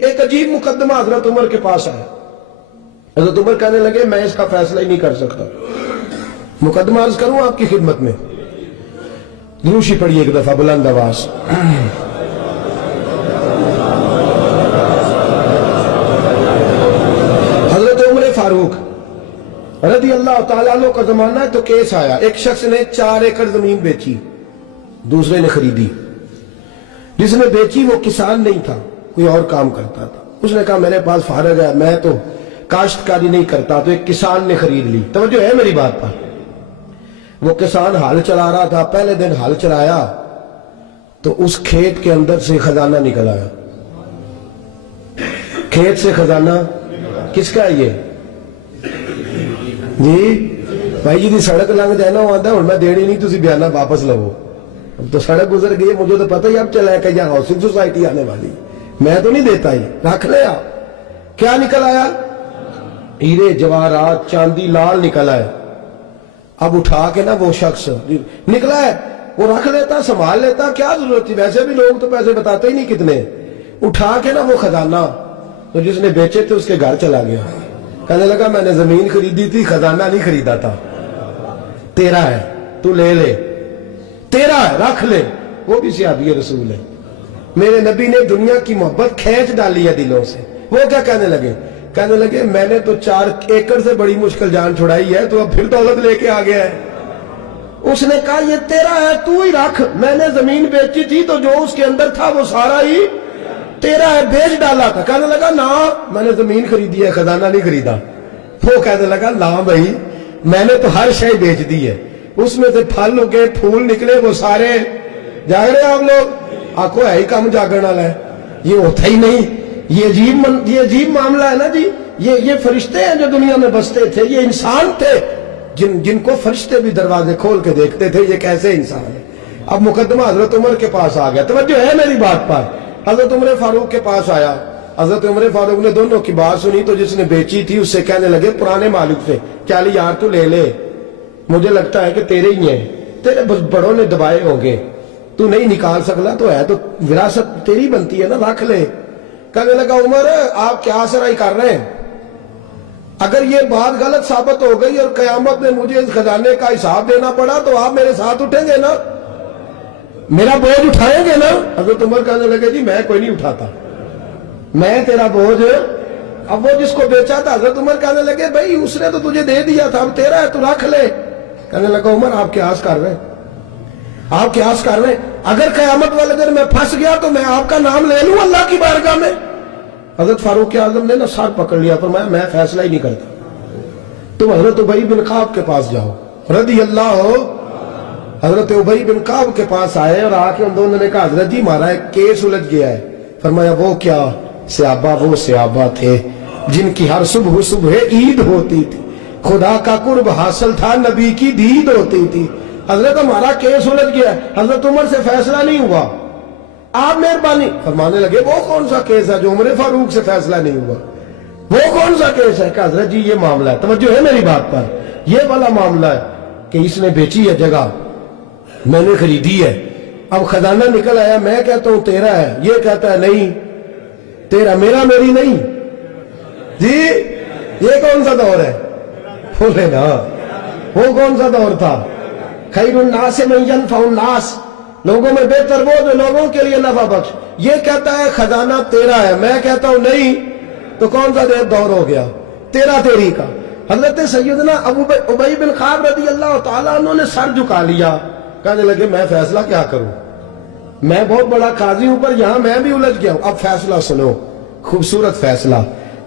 ایک عجیب مقدمہ حضرت عمر کے پاس آیا. حضرت عمر کہنے لگے میں اس کا فیصلہ ہی نہیں کر سکتا. مقدمہ عرض کروں آپ کی خدمت میں. دروشی پڑھیے ایک دفعہ بلند آواز. حضرت عمر فاروق رضی اللہ تعالیٰ عنہ کا زمانہ ہے تو کیس آیا. ایک شخص نے 4 ایکڑ زمین بیچی, دوسرے نے خریدی. جس نے بیچی وہ کسان نہیں تھا, کوئی اور کام کرتا تھا. اس نے کہا میرے پاس فارغ ہے, میں تو کاشتکاری نہیں کرتا, تو ایک کسان نے خرید لی. توجہ ہے میری بات پر. وہ کسان ہل چلا رہا تھا, پہلے دن ہل چلایا تو اس کھیت کے اندر سے خزانہ نکل آیا. کھیت سے خزانہ کس کا ہے یہ جی بھائی جی سڑک لنگ جائے نا, وہ آتا ہے میں دینی نہیں, تسی بیانہ واپس لو. اب تو سڑک گزر گئی, مجھے تو پتہ ہی اب چلا ہے کہ یہاں ہاؤسنگ سوسائٹی آنے والی, میں تو نہیں دیتا ہی, رکھ لے آپ. کیا نکل آیا؟ ہیرے جواہرات چاندی لال نکل آئے. اب اٹھا کے نا وہ شخص نکلا ہے وہ رکھ لیتا, سنبھال لیتا, کیا ضرورت تھی, ویسے بھی لوگ تو پیسے بتاتے ہی نہیں کتنے. اٹھا کے نا وہ خزانہ تو جس نے بیچے تھے اس کے گھر چلا گیا. کہنے لگا میں نے زمین خریدی تھی, خزانہ نہیں خریدا تھا, تیرا ہے, تو لے لے, تیرا ہے, رکھ لے. وہ بھی صحابی رسول ہے. میرے نبی نے دنیا کی محبت کھینچ ڈالی ہے دلوں سے. وہ کیا کہنے لگے؟ کہنے لگے میں نے تو 4 ایکڑ سے بڑی مشکل جان چھڑائی ہے, تو اب پھر دولت لے کے آ گیا ہے. اس نے کہا یہ تیرا ہے, تو ہی رکھ, میں نے زمین بیچی تھی تو جو اس کے اندر تھا وہ سارا ہی تیرا ہے, بیچ ڈالا تھا. کہنے لگا نا میں نے زمین خریدی ہے, خزانہ نہیں خریدا. وہ کہنے لگا لا بھائی میں نے تو ہر شے بیچ دی ہے, اس میں سے پھل اگے پھول نکلے وہ سارے. جاگ رہے آپ لوگ؟ آنکھوں ہے ہی کام جاگرنے والا ہے, یہ ہوتا ہی نہیں. یہ عجیب معاملہ ہے نا جی. یہ فرشتے ہیں جو دنیا میں بستے تھے, یہ انسان تھے جن کو فرشتے بھی دروازے کھول کے دیکھتے تھے یہ کیسے انسان ہے. اب مقدمہ حضرت عمر کے پاس آ گیا. توجہ ہے میری بات پر. حضرت عمر فاروق کے پاس آیا. حضرت عمر فاروق نے دونوں کی بات سنی تو جس نے بیچی تھی اس سے کہنے لگے پرانے مالک سے, کیا لی یار تو لے لے, مجھے لگتا ہے کہ تیرے ہی ہیں, تیرے بڑوں نے دبائے ہوں گے, تو نہیں نکال سکتا, تو ہے تو وراثت تیری بنتی ہے نا, رکھ لے. کہنے لگا عمر آپ کیا سرائی کر رہے ہیں؟ اگر یہ بات غلط ثابت ہو گئی اور قیامت میں مجھے اس خزانے کا حساب دینا پڑا تو آپ میرے ساتھ اٹھیں گے نا, میرا بوجھ اٹھائیں گے نا؟ حضرت عمر کہنے لگے جی میں کوئی نہیں اٹھاتا, میں تیرا بوجھ. اب وہ جس کو بیچا تھا حضرت عمر کہنے لگے بھائی اس نے تو تجھے دے دیا تھا, اب تیرا ہے تو رکھ لے. کہنے لگا عمر آپ قیاس کر رہے ہیں, آپ قیاس کر رہے ہیں, اگر قیامت والے دن میں پھنس گیا تو میں آپ کا نام لے لوں اللہ کی بارگاہ میں. حضرت فاروق اعظم نے نا سر پکڑ لیا, فرمایا میں فیصلہ ہی نہیں کرتا, تم حضرت ابی بن کعب کے پاس جاؤ رضی اللہ ہو. حضرت ابی بن کعب کے پاس آئے اور آ کے ان دونوں نے کہا حضرت جی ہمارا ایک کیس الجھ گیا ہے. فرمایا وہ کیا؟ صحابہ وہ صحابہ تھے جن کی ہر صبح عید ہوتی تھی, خدا کا قرب حاصل تھا, نبی کی دید ہوتی تھی. حضرت ہمارا کیس الجھ گیا ہے, حضرت عمر سے فیصلہ نہیں ہوا, آپ مہربانی. فرمانے لگے وہ کون سا کیس ہے جو عمر فاروق سے فیصلہ نہیں ہوا؟ وہ کون سا کیس ہے؟ کہ حضرت جی یہ معاملہ ہے. توجہ ہے میری بات پر. یہ والا معاملہ ہے کہ اس نے بیچی ہے جگہ, میں نے خریدی ہے, اب خزانہ نکل آیا, میں کہتا ہوں تیرا ہے, یہ کہتا ہے نہیں تیرا, میرا میری نہیں. جی یہ کون سا دور ہے؟ بولے نا وہ کون سا دور تھا؟ خیر الناس من ینفع الناس, لوگوں میں بہتر وہ جو لوگوں کے لیے نفع بخش. یہ کہتا ہے خزانہ تیرا ہے, میں کہتا ہوں نہیں, تو کون سا دور ہو گیا؟ تیرا تیری کا. حضرت سیدنا ابی بن کعب رضی اللہ تعالیٰ عنہ نے سر جھکا لیا. کہنے لگے میں فیصلہ کیا کروں, میں بہت بڑا قاضی ہوں پر یہاں میں بھی الجھ گیا ہوں. اب فیصلہ سنو, خوبصورت فیصلہ.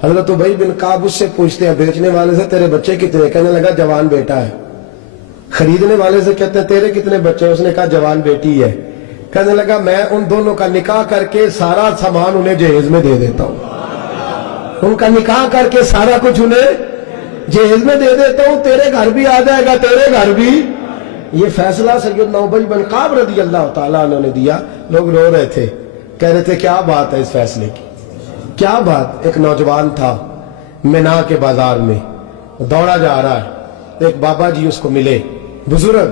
حضرت ابی بن کعب اس سے پوچھتے ہیں بیچنے والے سے تیرے بچے کتنے؟ کہنے لگا جوان بیٹا ہے. خریدنے والے سے کہتے ہیں تیرے کتنے بچے؟ اس نے کہا جوان بیٹی ہے. کہنے لگا میں ان دونوں کا نکاح کر کے سارا سامان انہیں جہیز میں دے دیتا ہوں, ان کا نکاح کر کے سارا کچھ انہیں جہیز میں دے دیتا ہوں, تیرے گھر بھی آ جائے گا, تیرے گھر بھی. یہ فیصلہ سیدنا ابی بن کعب رضی اللہ تعالیٰ عنہ نے دیا. لوگ رو رہے تھے, کہہ رہے تھے کیا بات ہے اس فیصلے کی, کیا بات. ایک نوجوان تھا مینا کے بازار میں, دوڑا جا رہا ہے, ایک بابا جی اس کو ملے, بزرگ.